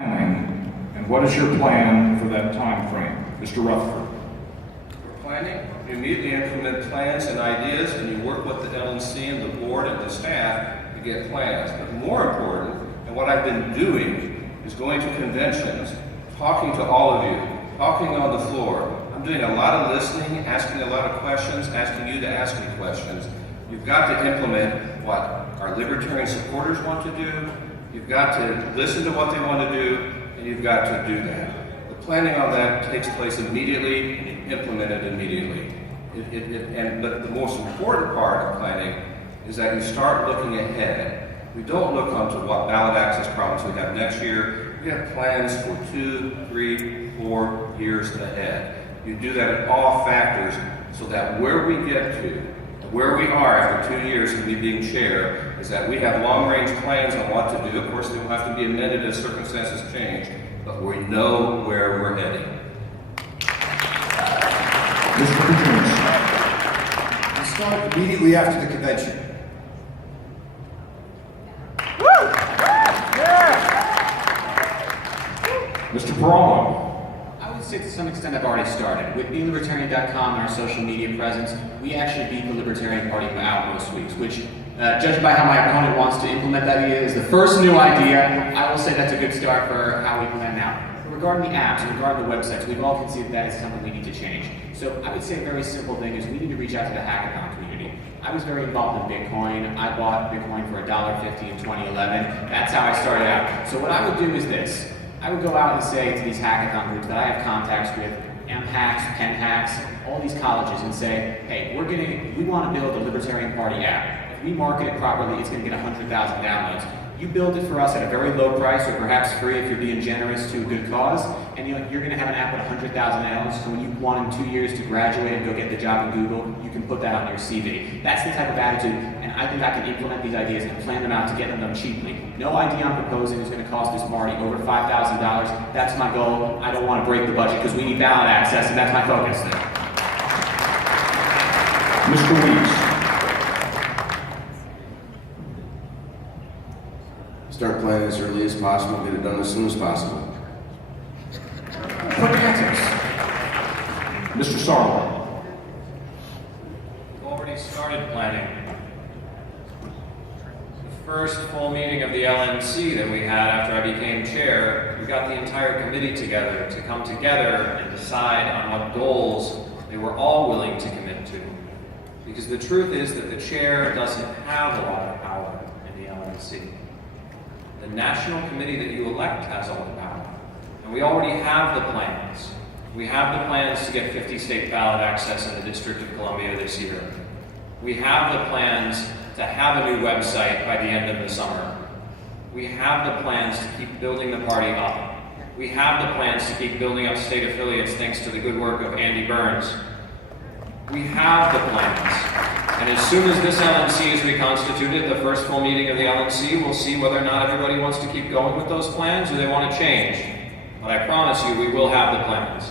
And what is your plan for that time frame, Mr. Rutherford? For planning, you immediately implement plans and ideas, and you work with the LNC and the board and the staff to get plans. But more important, and what I've been doing, is going to conventions, talking to all of you, talking on the floor. I'm doing a lot of listening, asking a lot of questions, asking you to ask me questions. You've got to implement what our libertarian supporters want to do. You've got to listen to what they want to do, and you've got to do that. The planning on that takes place immediately, and you implement it immediately. But the most important part of planning is that you start looking ahead. We don't look onto what ballot access problems we have next year. We have plans for 2, 3, 4 years ahead. You do that at all factors so that where we get to, where we are after 2 years of me being chair, is that we have long-range plans on what to do. Of course, they will have to be amended as circumstances change, but we know where we're heading. Mr. Pojunis. We start immediately after the convention. Mr. Perabo. I would say to some extent I've already started. With BeLibertarian.com and our social media presence, we actually beat the Libertarian Party out most weeks, which, judging by how my opponent wants to implement that idea, is the first new idea. I will say that's a good start for how we plan now. Regarding the apps, regarding the websites, we've all conceded that is something we need to change. So I would say a very simple thing is we need to reach out to the hackathon community. I was very involved in Bitcoin. I bought Bitcoin for $1.50 in 2011. That's how I started out. So what I would do is this. I would go out and say to these hackathon groups that I have contacts with, MHacks, PennHacks, all these colleges, and say, hey, we want to build a Libertarian Party app. If we market it properly, it's going to get 100,000 downloads. You build it for us at a very low price, or perhaps free if you're being generous to a good cause, and you're going to have an app with 100,000 downloads, so when you want in 2 years to graduate and go get the job in Google, you can put that on your CV. That's the type of attitude, and I think I can implement these ideas and plan them out to get them done cheaply. No idea I'm proposing is going to cost this party over $5,000. That's my goal. I don't want to break the budget because we need ballot access, and that's my focus there. Mr. Weeks. Start planning as early as possible, get it done as soon as possible. Mr. Sarwark. We've already started planning. The first full meeting of the LNC that we had after I became chair, we got the entire committee together to come together and decide on what goals they were all willing to commit to. Because the truth is that the chair doesn't have a lot of power in the LNC. The National Committee that you elect has all the power. And we already have the plans. We have the plans to get 50 state ballot access in the District of Columbia this year. We have the plans to have a new website by the end of the summer. We have the plans to keep building the party up. We have the plans to keep building up state affiliates thanks to the good work of Andy Burns. We have the plans. And as soon as this LNC is reconstituted, the first full meeting of the LNC, we'll see whether or not everybody wants to keep going with those plans or they want to change. But I promise you, we will have the plans.